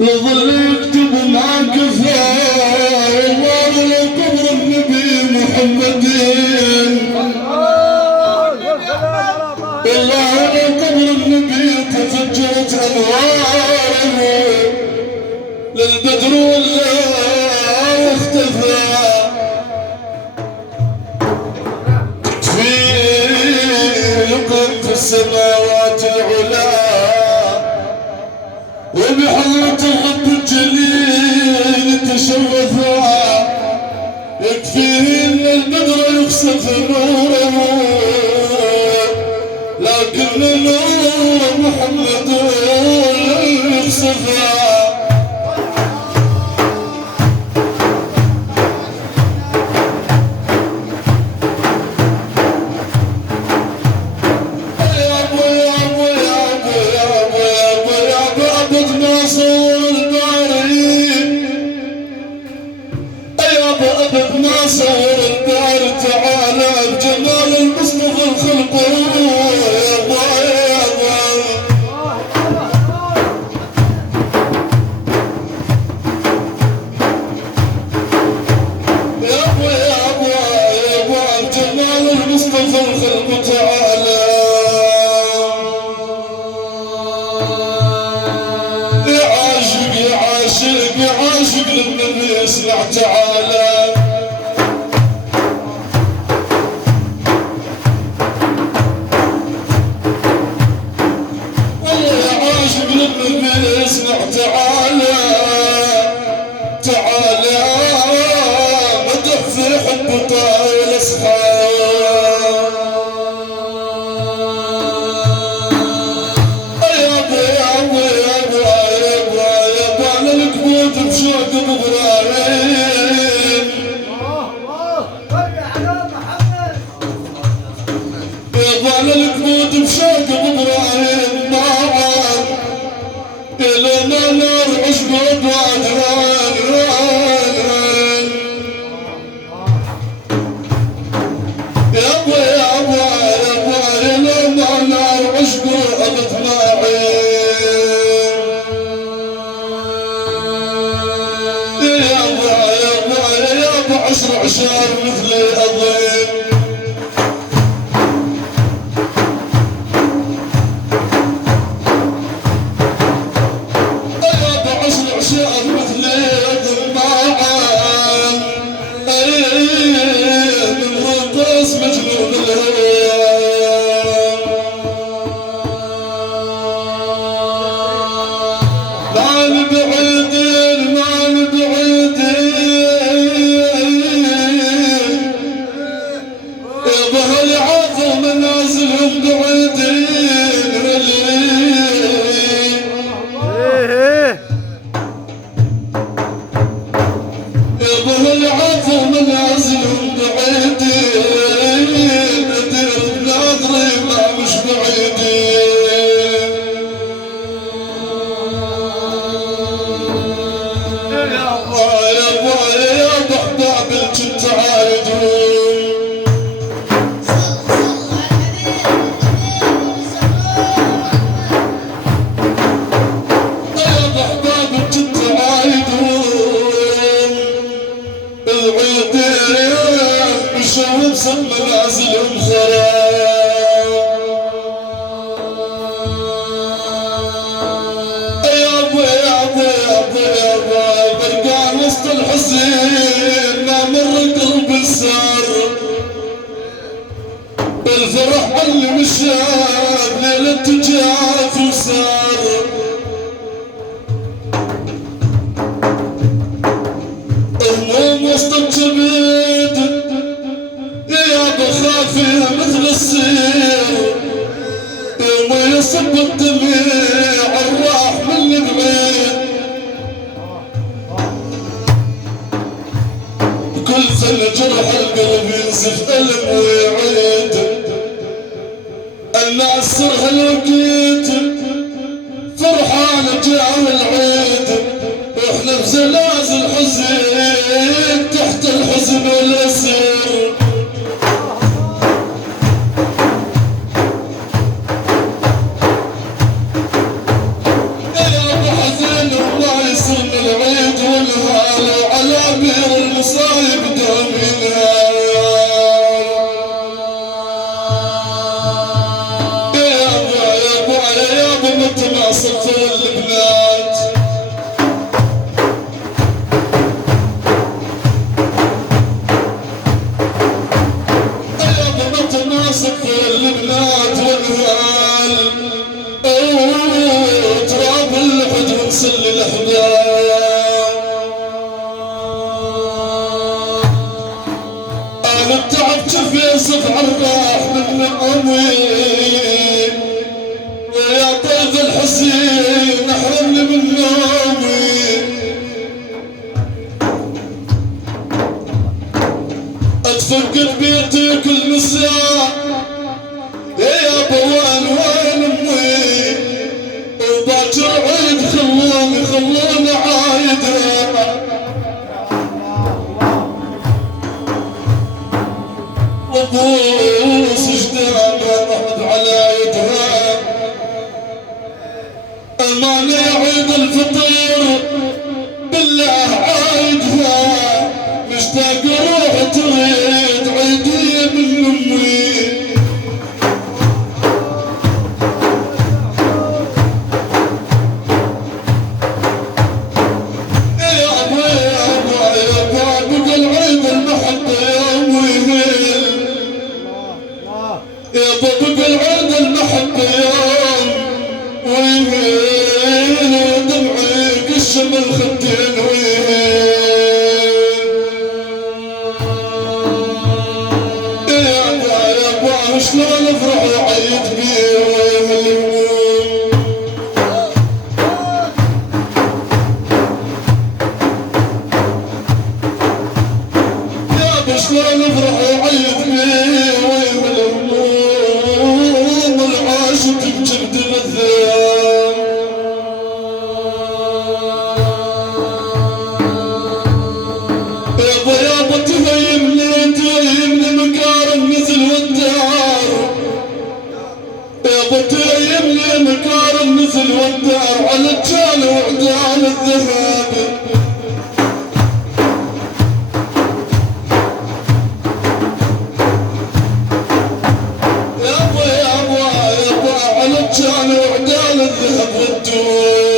يظل يكتب ما كفى الله لقبر النبي محمد الله لقبر النبي تفجرت انواره للبدر ولا واختفى في السماوات العلا وبحضرة الرب الجليل تشرفا يكفيه ان البدر يخسف نوره لكن نور محمد يخسفا صور الدار تعالى بجمال المصطفى الخلق يا الله يا الله يا الله يا الله يا الله بجمال المصطفى الخلق تعالى يا عاشق يا عاشق يا عاشق للنبي اسمع تعالى اسمع تعالى تعالى مدح في حب طايل اصحاب يا ابو يا ابو يا ابو يا ابو يا ابو انا الكبوت بشوق بابراهيم يا ابو انا الكبوت بشوق بابراهيم لنا نار عشق وادران يا ابو يا ابو يا ابو لنا نار عشق اطماعين يا ابو يا ابو يا ابو عشر عشار مثلي اضيم بالفرح اللي مشاب ليلة تجاف وصار هموم وسط الجبيد يا بخافي مثل السير يوم يصب الدميع الراح من البعيد كل سنة جرح القلب ينزف ألم ويعيد الناس صرخ الوقيت فرحانة جاء العيد واحنا بزلازل حزين تحت الحزن والأسير يا أبو حزين الله يا طيف الحسين احرمني من نومي اتفقد بيتي كل مساء يا بوان وين امي وباكر عيد خلوني عايدها وبوس جدام رد على يدها اماني عيد الفطير بالله عايدها مشتاق روح تريد عيدي من امي شلون افرح وعيد بيه يا شلون افرح وعيد بيه ويهم الهموم العاشق بجلد الذاب يابا تهيمني مقارن نزل والدار يابا تهيمني مقارن نزل والدار على الجال وعدال الذهب يابا على الجال وعدال الذهب والدور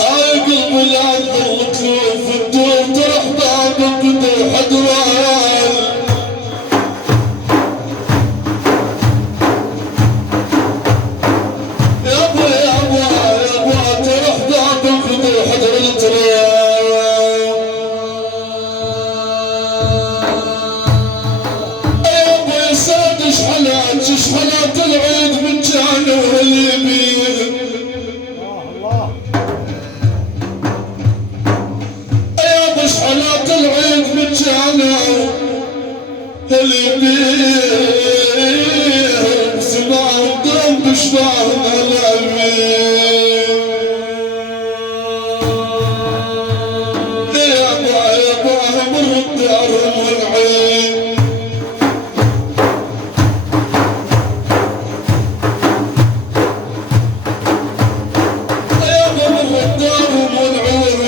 قلبي لا تظل تلوف الدور ترح بابك بدو حدوان يابا ترح بابك بدو حدر التراب يابا يا ساد شحلات العيد من جاني واليمين شحنات العيد مجانا اللي بيه سماهم دم بشفاهم الأمين يابا مر الدار والعين يابا مر الدار والعين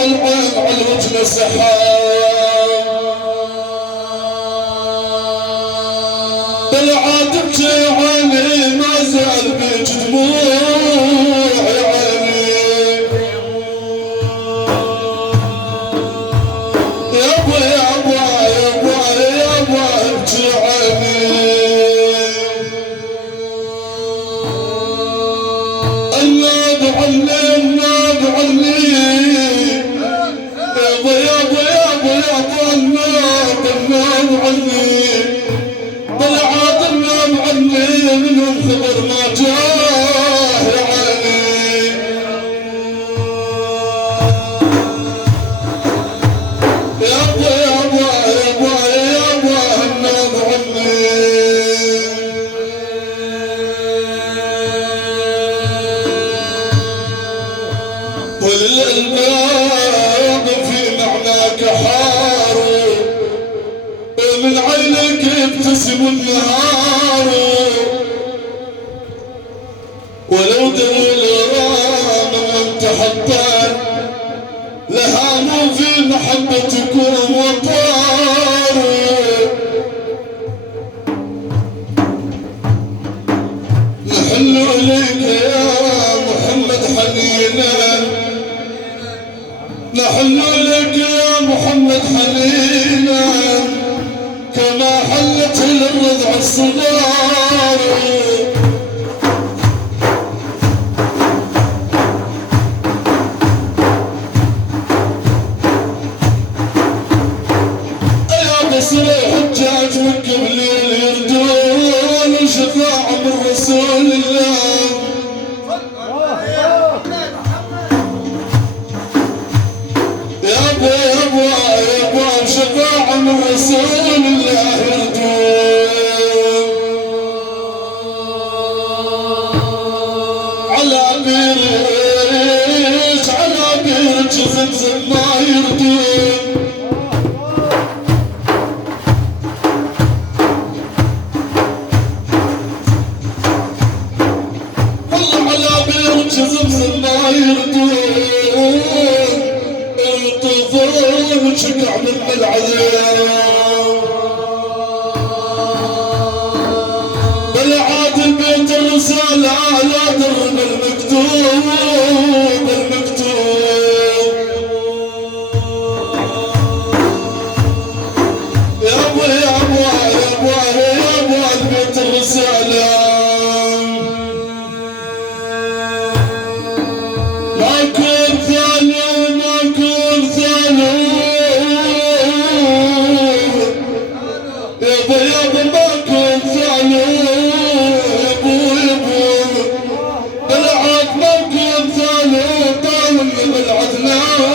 العين على الوجه سحاب بالعادم جيعاني ما زال بيج دموع عيني يابا بجيعاني الناب عني الناب عني بالعاد الناب عني منهم خبر ما جاه يعني يابا الناب عني وللألباب في معناك حار من عينك يبتسم النهار ولو دري الغرام وانت حطان لهاموا في محبتكم وطار نحن إليك يا محمد حنينا نحن إليك يا محمد حنينا كما حلت للرضع الصغار زمزم ما يردون والله على بيرج زمزم ما يردون الطفل شقع من العذاب بل عاد البيت الرسالة على درب المكتوب يا ابو يا ابو يا ابو يا ابو البيت الرسالة ما كن ثاني ما كن ثاني يا ابو يا ابو ما كن ثاني يا ابو يا ابو بالعاد ما كن ثاني طال من العدنان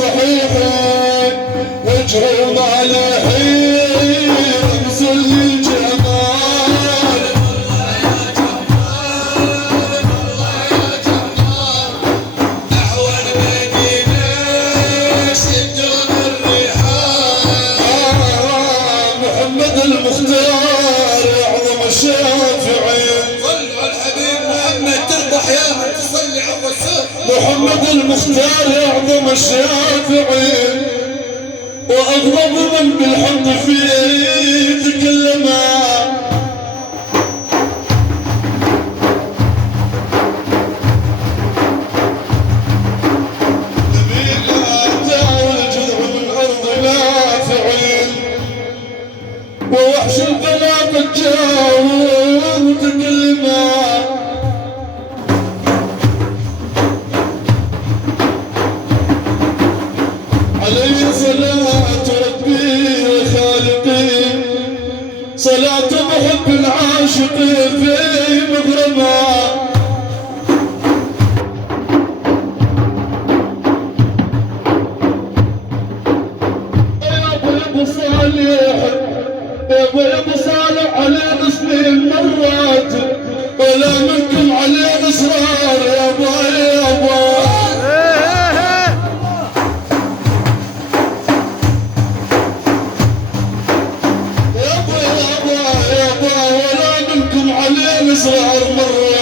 صحيح محمد المختار يعظم الشافعي واغضب من بالحق فيه تكلما. ووحش البلاط تجاوب تكلما. عليه صلاة ربي وخالقي صلاة محب العاشق في مغرما. يا ابو صالح يا ابو صالح علينا سنين مرات ولا منكم علينا اسرار يا ابا يا ابا. يا ابا ولا منكم علينا اسرار مرات.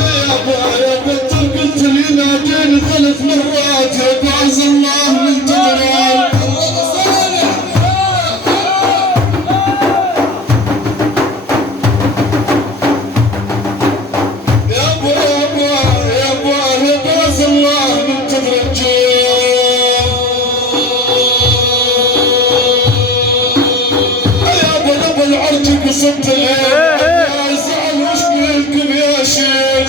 يا ابا انت قلت لي ناديني 3 مرات يا ابو عز الله من تمران. يا ابو عز الله من تمران. يا ابو العرج قصدت يا زعل مشكلكم يا شيخ.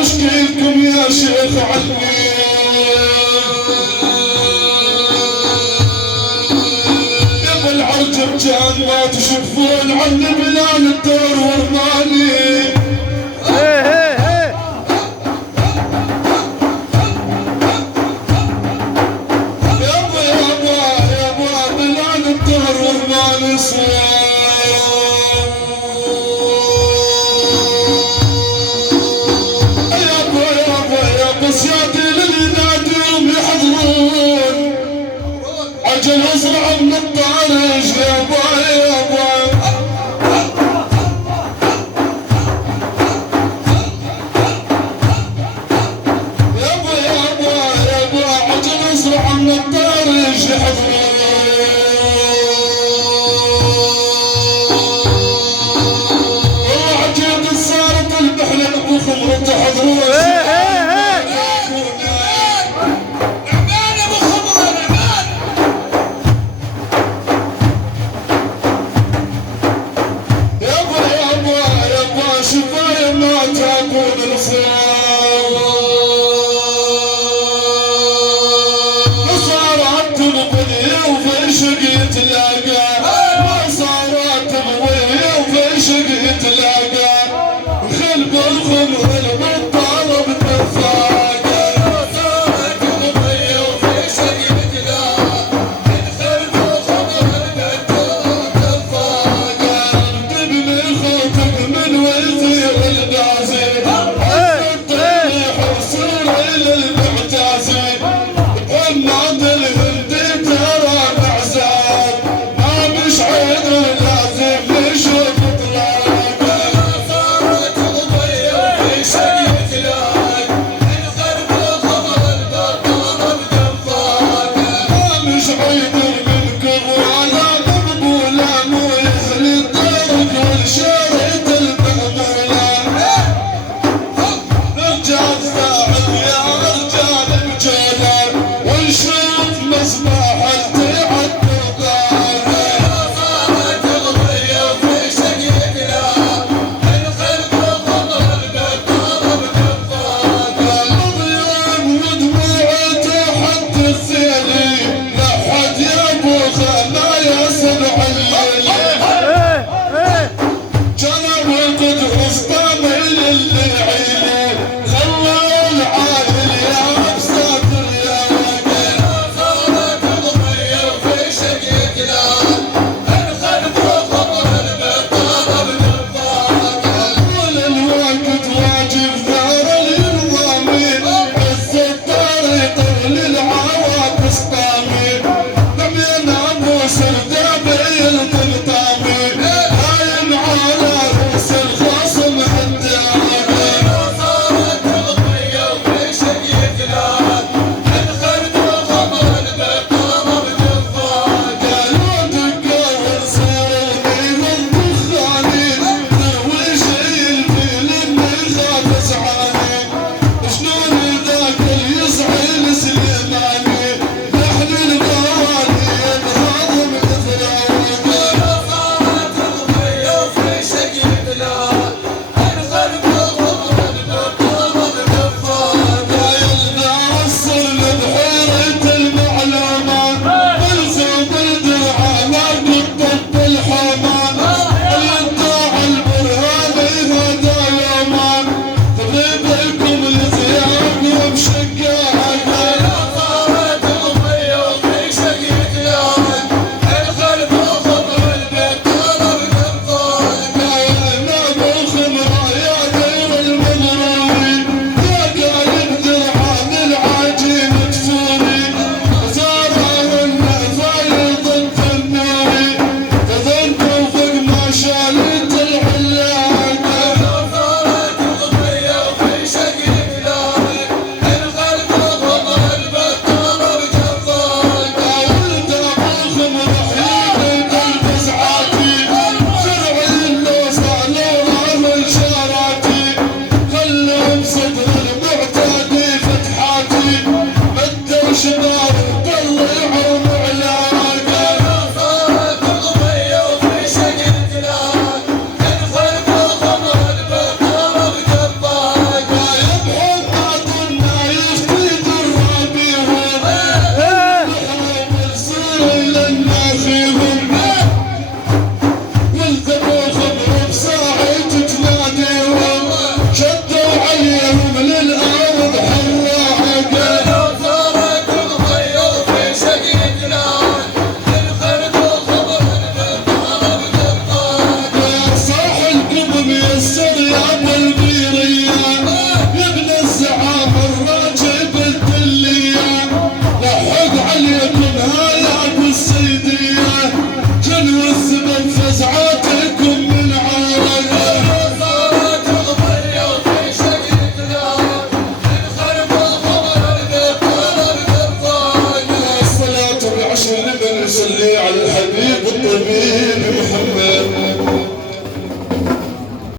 مشكلكم يا شيخ علي. يا ابو العرجب كان ما تشوفون عني بلال الدور ورماني. يا ابو بلال الدور ورماني صوت. سيادي للي يناديهم يحضرون عجل اسرع من الطارج يا ابا يا ابا. يا ابا عجل اسرع من الطارج يحضرون. وعجيب صارت البحلة ابو خمر تحضرون. شفايا ما تكون الصيام.